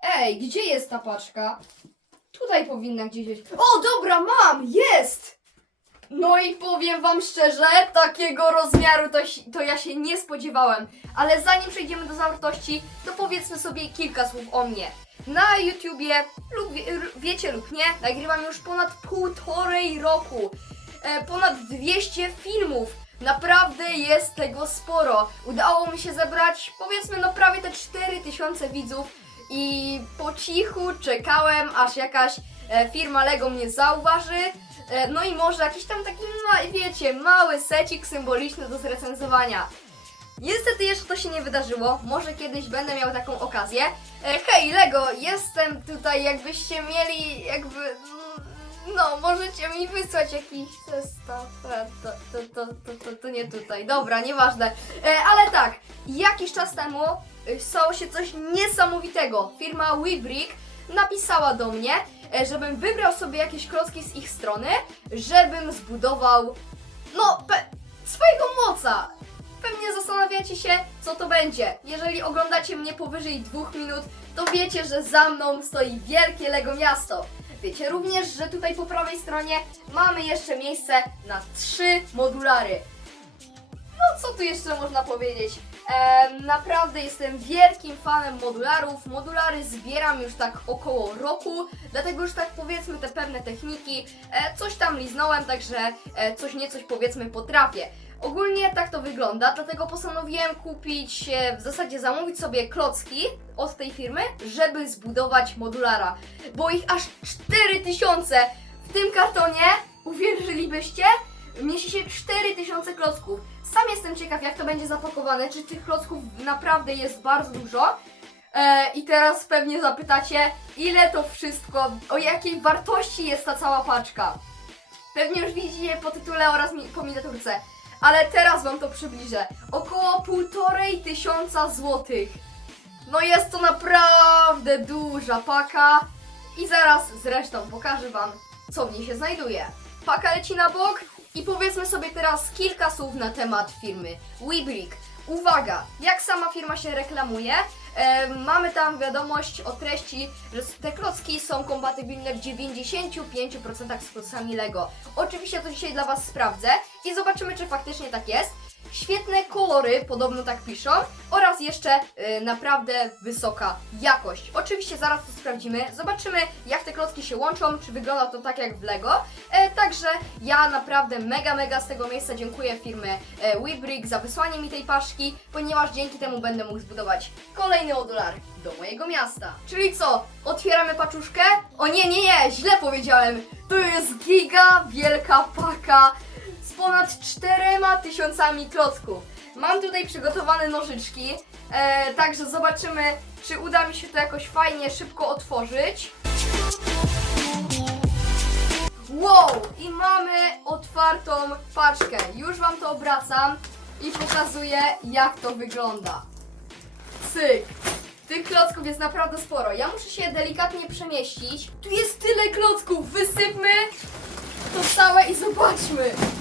Ej, gdzie jest ta paczka? Tutaj powinna gdzieś być. O, dobra, mam! Jest! No i powiem wam szczerze, takiego rozmiaru to, to ja się nie spodziewałem. Ale zanim przejdziemy do zawartości, to powiedzmy sobie kilka słów o mnie. Na YouTubie, lub wie, wiecie lub nie, nagrywam już ponad półtorej roku. E, ponad 200 filmów. Naprawdę jest tego sporo. Udało mi się zebrać, powiedzmy, no prawie te 4000 widzów i po cichu czekałem, aż jakaś e, firma Lego mnie zauważy. E, no i może jakiś tam taki, wiecie, mały secik symboliczny do zrecenzowania. Niestety jeszcze to się nie wydarzyło, może kiedyś będę miał taką okazję. E, hej Lego, jestem tutaj, jakbyście mieli jakby... mm, No, możecie mi wysłać jakiś zestaw. To, to, to, to, to, to nie tutaj. Dobra, nieważne. Ale tak, jakiś czas temu stało się coś niesamowitego. Firma WeBrick napisała do mnie, e, żebym wybrał sobie jakieś klocki z ich strony, żebym zbudował, no, swojego moca. Pewnie zastanawiacie się, co to będzie. Jeżeli oglądacie mnie powyżej dwóch minut, to wiecie, że za mną stoi wielkie Lego miasto. Wiecie również, że tutaj po prawej stronie mamy jeszcze miejsce na trzy modulary. No co tu jeszcze można powiedzieć? Naprawdę jestem wielkim fanem modularów. Modulary zbieram już tak około roku, dlatego już tak powiedzmy te pewne techniki, e, coś tam liznąłem, także e, coś niecoś powiedzmy potrafię. Ogólnie tak to wygląda, dlatego postanowiłem kupić, e, w zasadzie zamówić sobie klocki od tej firmy, żeby zbudować modulara. Bo ich aż 4000 w tym kartonie, uwierzylibyście, mieści się 4000 klocków. Sam jestem ciekaw, jak to będzie zapakowane, czy tych klocków naprawdę jest bardzo dużo. E, I teraz pewnie zapytacie, ile to wszystko, o jakiej wartości jest ta cała paczka. Pewnie już widzicie po tytule oraz po miniaturce, ale teraz wam to przybliżę. Około półtorej tysiąca złotych. No jest to naprawdę duża paka i zaraz zresztą pokażę wam, co w niej się znajduje. Paka leci na bok i powiedzmy sobie teraz kilka słów na temat firmy WeBrick. Uwaga, jak sama firma się reklamuje, e, mamy tam wiadomość o treści, że te klocki są kompatybilne w 95% z klocami Lego. Oczywiście to dzisiaj dla Was sprawdzę i zobaczymy, czy faktycznie tak jest. Świetne kolory, podobno tak piszą, oraz jeszcze e, naprawdę wysoka jakość. Oczywiście zaraz to sprawdzimy, zobaczymy jak te klocki się łączą, czy wygląda to tak jak w Lego. E, także ja naprawdę mega, mega z tego miejsca dziękuję firmie e, WeBrick za wysłanie mi tej paczki, ponieważ dzięki temu będę mógł zbudować kolejny modular do mojego miasta. Czyli co? Otwieramy paczuszkę? O nie, nie, nie, źle powiedziałem. To jest giga wielka paka ponad 4 tysiącami klocków. Mam tutaj przygotowane nożyczki, e, także zobaczymy, czy uda mi się to jakoś fajnie, szybko otworzyć. Wow! I mamy otwartą paczkę. Już Wam to obracam i pokazuję, jak to wygląda. Cyk! Tych klocków jest naprawdę sporo. Ja muszę się delikatnie przemieścić. Tu jest tyle klocków! Wysypmy to całe i zobaczmy!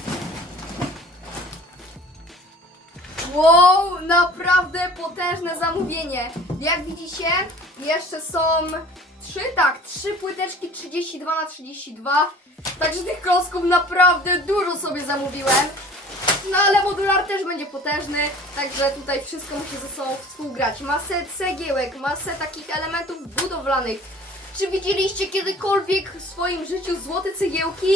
Wow, naprawdę potężne zamówienie. Jak widzicie, jeszcze są trzy, tak, trzy płyteczki 32 na 32. Także tych klocków naprawdę dużo sobie zamówiłem. No ale modular też będzie potężny, także tutaj wszystko musi ze sobą współgrać. Masę cegiełek, masę takich elementów budowlanych. Czy widzieliście kiedykolwiek w swoim życiu złote cegiełki?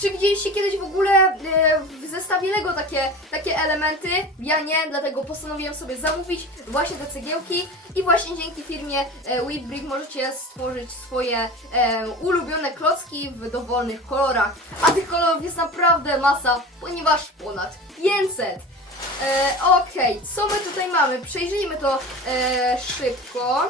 Czy widzieliście kiedyś w ogóle e, w zestawie Lego takie, takie elementy? Ja nie, dlatego postanowiłem sobie zamówić właśnie te cegiełki i właśnie dzięki firmie e, możecie stworzyć swoje e, ulubione klocki w dowolnych kolorach. A tych kolorów jest naprawdę masa, ponieważ ponad 500. E, Okej, co my tutaj mamy? Przejrzyjmy to e, szybko.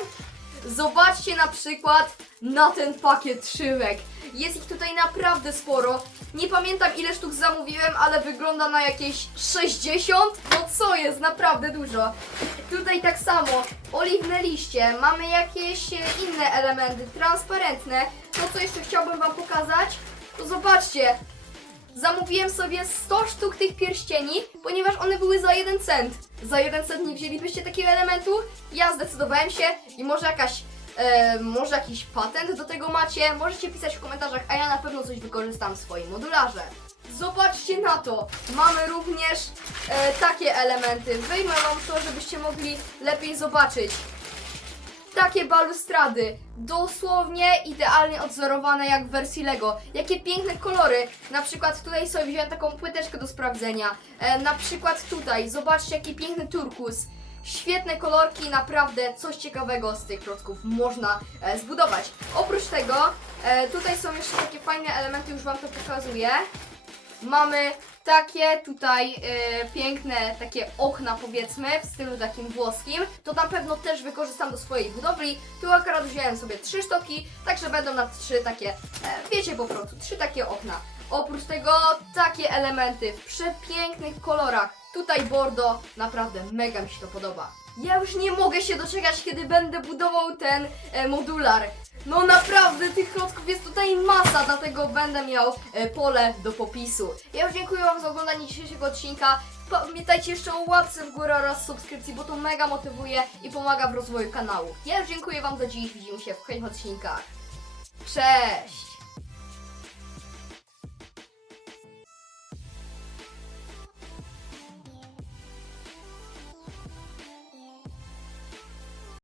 Zobaczcie na przykład na ten pakiet szymek. Jest ich tutaj naprawdę sporo. Nie pamiętam ile sztuk zamówiłem, ale wygląda na jakieś 60. No co jest, naprawdę dużo. Tutaj tak samo, oliwne liście, mamy jakieś e, inne elementy, transparentne. To co jeszcze chciałbym Wam pokazać, to zobaczcie. Zamówiłem sobie 100 sztuk tych pierścieni, ponieważ one były za 1 cent. Za 1 cent nie wzięlibyście takiego elementu? Ja zdecydowałem się i może jakaś e, może jakiś patent do tego macie, możecie pisać w komentarzach, a ja na pewno coś wykorzystam w swoim modularze. Zobaczcie na to, mamy również e, takie elementy. Wyjmę wam to, żebyście mogli lepiej zobaczyć. Takie balustrady, dosłownie idealnie odzorowane jak w wersji Lego. Jakie piękne kolory. Na przykład tutaj sobie wziąłem taką płyteczkę do sprawdzenia. E, na przykład tutaj, zobaczcie jaki piękny turkus. Świetne kolorki, naprawdę coś ciekawego z tych klocków można e, zbudować. Oprócz tego, e, tutaj są jeszcze takie fajne elementy, już Wam to pokazuję. Mamy takie tutaj e, piękne takie okna powiedzmy w stylu takim włoskim. To na pewno też wykorzystam do swojej budowli. Tu akurat wziąłem sobie trzy sztoki, także będą na trzy takie, e, wiecie po prostu, trzy takie okna. Oprócz tego takie elementy w przepięknych kolorach. Tutaj bordo, naprawdę mega mi się to podoba. Ja już nie mogę się doczekać, kiedy będę budował ten e, modular. No naprawdę, tych klocków jest tutaj masa, dlatego będę miał e, pole do popisu. Ja już dziękuję Wam za oglądanie dzisiejszego odcinka. Pamiętajcie jeszcze o łapce w górę oraz subskrypcji, bo to mega motywuje i pomaga w rozwoju kanału. Ja już dziękuję Wam za dziś, widzimy się w kolejnych odcinkach. Cześć!